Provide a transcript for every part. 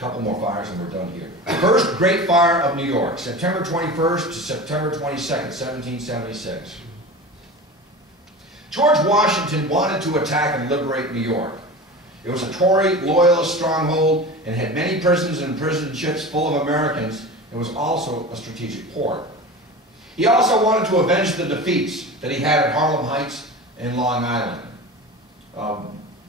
A couple more fires and we're done here. First Great Fire of New York, September 21st to September 22nd, 1776. George Washington wanted to attack and liberate New York. It was a Tory loyalist stronghold and had many prisons and prison ships full of Americans. It was also a strategic port. He also wanted to avenge the defeats that he had at Harlem Heights and Long Island.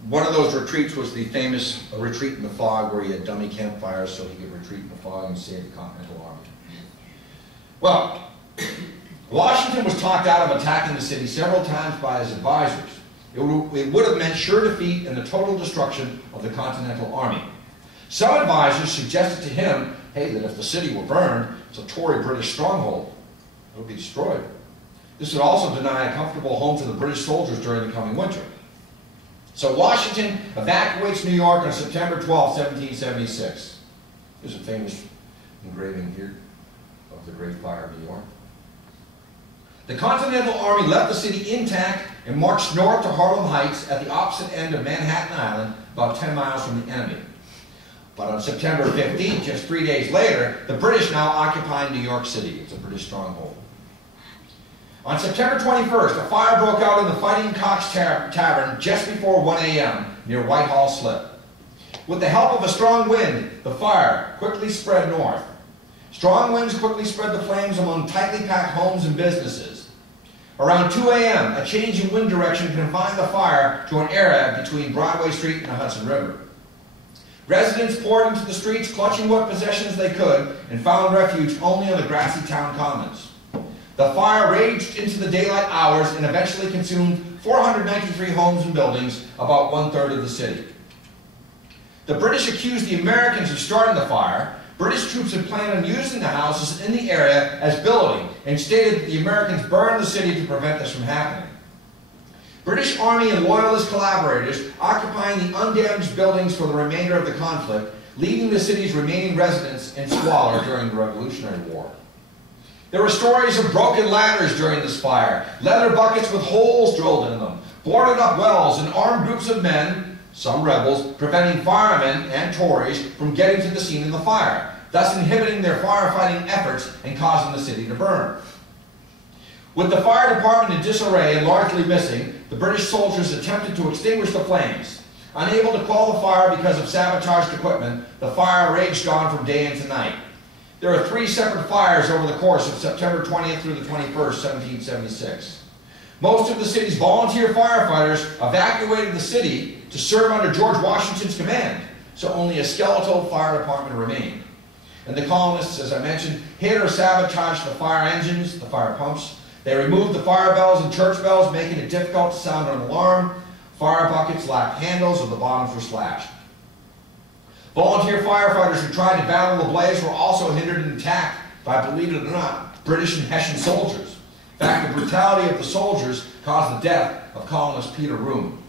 One of those retreats was the famous retreat in the fog, where he had dummy campfires so he could retreat in the fog and save the Continental Army. Well, Washington was talked out of attacking the city several times by his advisors. It would have meant sure defeat and the total destruction of the Continental Army. Some advisors suggested to him, hey, that if the city were burned, it's a Tory British stronghold, it would be destroyed. This would also deny a comfortable home to the British soldiers during the coming winter. So Washington evacuates New York on September 12, 1776. There's a famous engraving here of the Great Fire of New York. The Continental Army left the city intact and marched north to Harlem Heights at the opposite end of Manhattan Island, about 10 miles from the enemy. But on September 15th, just 3 days later, the British now occupy New York City. It's a British stronghold. On September 21st, a fire broke out in the Fighting Cock's Tavern just before 1 a.m. near Whitehall Slip. With the help of a strong wind, the fire quickly spread north. Strong winds quickly spread the flames among tightly packed homes and businesses. Around 2 a.m., a change in wind direction confined the fire to an area between Broadway Street and the Hudson River. Residents poured into the streets, clutching what possessions they could, and found refuge only on the grassy town commons. The fire raged into the daylight hours and eventually consumed 493 homes and buildings, about 1/3 of the city. The British accused the Americans of starting the fire. British troops had planned on using the houses in the area as billeting and stated that the Americans burned the city to prevent this from happening. British Army and Loyalist collaborators occupying the undamaged buildings for the remainder of the conflict, leaving the city's remaining residents in squalor during the Revolutionary War. There were stories of broken ladders during this fire, leather buckets with holes drilled in them, boarded up wells, and armed groups of men, some rebels, preventing firemen and Tories from getting to the scene of the fire, thus inhibiting their firefighting efforts and causing the city to burn. With the fire department in disarray and largely missing, the British soldiers attempted to extinguish the flames. Unable to quell the fire because of sabotaged equipment, the fire raged on from day into night. There are 3 separate fires over the course of September 20th through the 21st, 1776. Most of the city's volunteer firefighters evacuated the city to serve under George Washington's command, so only a skeletal fire department remained. And the colonists, as I mentioned, hit or sabotaged the fire engines, the fire pumps. They removed the fire bells and church bells, making it difficult to sound an alarm. Fire buckets lacked handles and the bottoms were slashed. Volunteer firefighters who tried to battle the blaze were also hindered and attacked by, believe it or not, British and Hessian soldiers. In fact, the brutality of the soldiers caused the death of colonist Peter Room.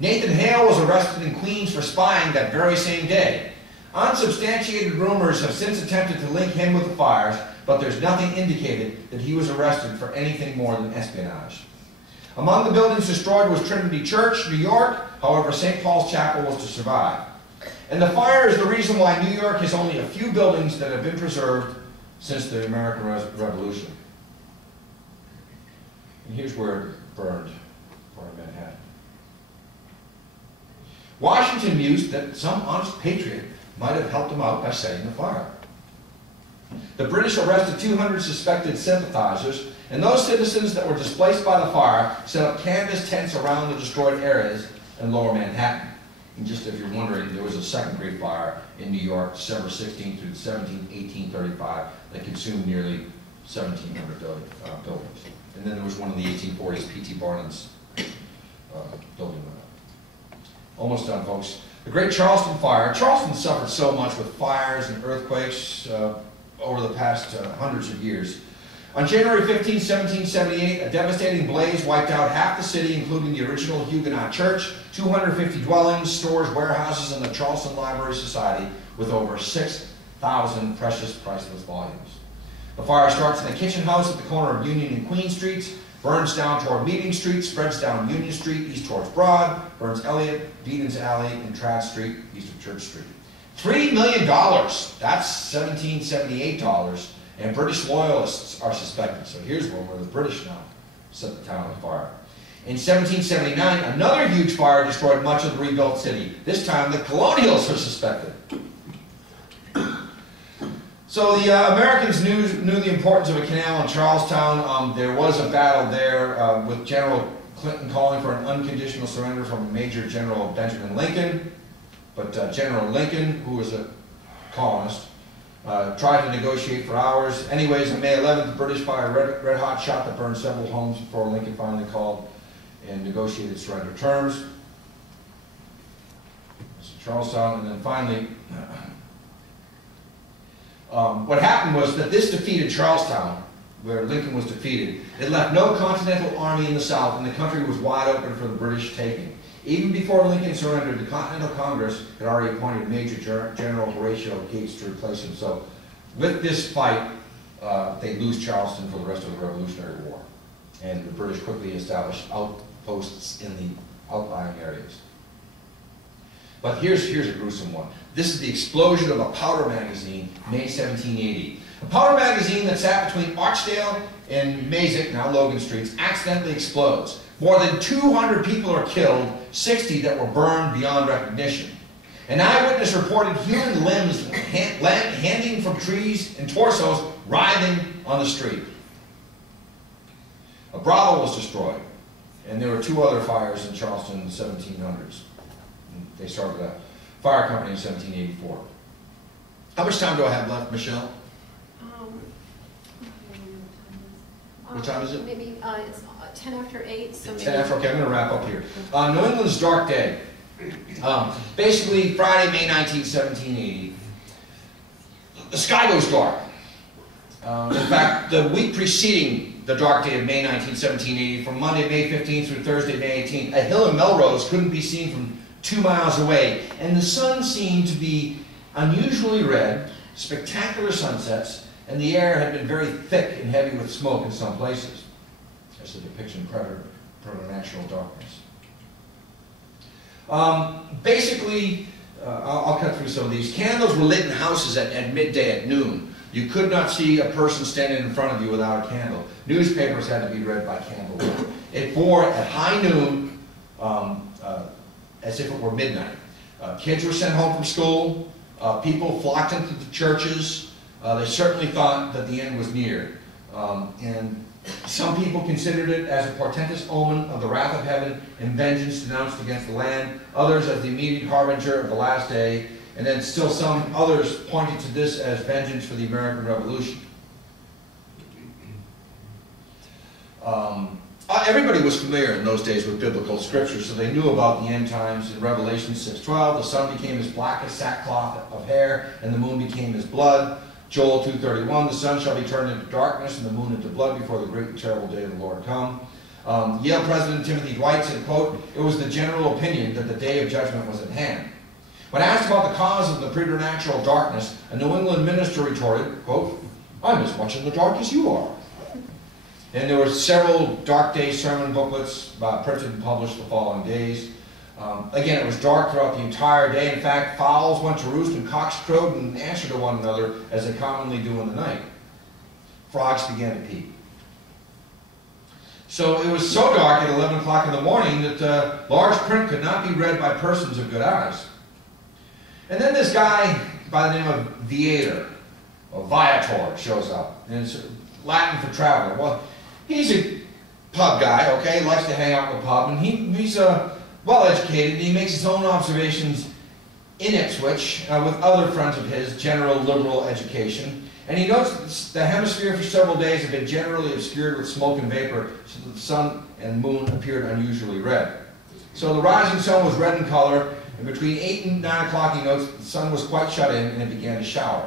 Nathan Hale was arrested in Queens for spying that very same day. Unsubstantiated rumors have since attempted to link him with the fires, but there's nothing indicated that he was arrested for anything more than espionage. Among the buildings destroyed was Trinity Church, New York. However, St. Paul's Chapel was to survive. And the fire is the reason why New York has only a few buildings that have been preserved since the American Revolution. And here's where it burned, part of Manhattan. Washington mused that some honest patriot might have helped him out by setting the fire. The British arrested 200 suspected sympathizers, and those citizens that were displaced by the fire set up canvas tents around the destroyed areas in lower Manhattan. And just if you're wondering, there was a second great fire in New York, December 16th through 17th, 1835, that consumed nearly 1,700 buildings. And then there was one in the 1840s, P.T. Barnum's building. Almost done, folks. The Great Charleston Fire. Charleston suffered so much with fires and earthquakes over the past hundreds of years. On January 15, 1778, a devastating blaze wiped out half the city, including the original Huguenot church, 250 dwellings, stores, warehouses, and the Charleston Library Society, with over 6,000 precious, priceless volumes. The fire starts in the kitchen house at the corner of Union and Queen Streets, burns down toward Meeting Street, spreads down Union Street, east towards Broad, burns Elliott, Deaton's Alley, and Tradd Street, east of Church Street. $3 million, that's $1778, and British loyalists are suspected. So here's where the British now set the town on fire. In 1779, another huge fire destroyed much of the rebuilt city. This time, the colonials were suspected. So the Americans knew the importance of a canal in Charlestown. There was a battle there with General Clinton calling for an unconditional surrender from Major General Benjamin Lincoln. But General Lincoln, who was a colonist, tried to negotiate for hours. Anyways, on May 11th, the British fired red hot shot that burned several homes before Lincoln finally called and negotiated surrender terms. Charlestown, and then finally, what happened was that this defeated Charlestown, where Lincoln was defeated. It left no Continental Army in the South, and the country was wide open for the British taking. Even before Lincoln surrendered, the Continental Congress had already appointed Major General Horatio Gates to replace him. So with this fight, they lose Charleston for the rest of the Revolutionary War. And the British quickly established outposts in the outlying areas. But here's a gruesome one. This is the explosion of a powder magazine, May 1780. A powder magazine that sat between Archdale and Mazik, now Logan Streets, accidentally explodes. More than 200 people are killed, 60 that were burned beyond recognition. An eyewitness reported human limbs hanging from trees and torsos writhing on the street. A brothel was destroyed, and there were 2 other fires in Charleston in the 1700s. They started a fire company in 1784. How much time do I have left, Michelle? What time is it? Maybe it's 10 after 8. So 10 after, okay, I'm going to wrap up here. New England's Dark Day. Basically, Friday, May 19, 1780, the sky goes dark. In fact, the week preceding the dark day of May 19, 1780, from Monday, May 15th through Thursday, May 18th, a hill in Melrose couldn't be seen from 2 miles away, and the sun seemed to be unusually red, spectacular sunsets, and the air had been very thick and heavy with smoke in some places. That's a depiction of preternatural darkness. Basically, I'll cut through some of these. Candles were lit in houses at midday at noon. You could not see a person standing in front of you without a candle. Newspapers had to be read by candlelight. It bore at high noon as if it were midnight. Kids were sent home from school. People flocked into the churches. They certainly thought that the end was near. And some people considered it as a portentous omen of the wrath of heaven and vengeance denounced against the land. Others as the immediate harbinger of the last day. And then still some others pointed to this as vengeance for the American Revolution. Everybody was familiar in those days with biblical scripture, so they knew about the end times. In Revelation 6:12, the sun became as black as sackcloth of hair, and the moon became as blood. Joel 2:31, the sun shall be turned into darkness and the moon into blood before the great and terrible day of the Lord come. Yale President Timothy Dwight said, quote, "It was the general opinion that the day of judgment was at hand." When asked about the cause of the preternatural darkness, a New England minister retorted, quote, "I'm as much in the dark as you are." And there were several dark day sermon booklets printed and published the following days. Again, it was dark throughout the entire day. In fact, fowls went to roost and cocks crowed in answer to one another as they commonly do in the night. Frogs began to peep. So it was so dark at 11 o'clock in the morning that large print could not be read by persons of good eyes. And then this guy by the name of Viator, or Viator, shows up. And it's Latin for traveler. Well, he's a pub guy, okay, likes to hang out in the pub, and he's well-educated, and he makes his own observations in Ipswich with other friends of his, general liberal education. And he notes that the hemisphere for several days had been generally obscured with smoke and vapor, so that the sun and moon appeared unusually red. So the rising sun was red in color, and between 8 and 9 o'clock he notes the sun was quite shut in and it began to shower.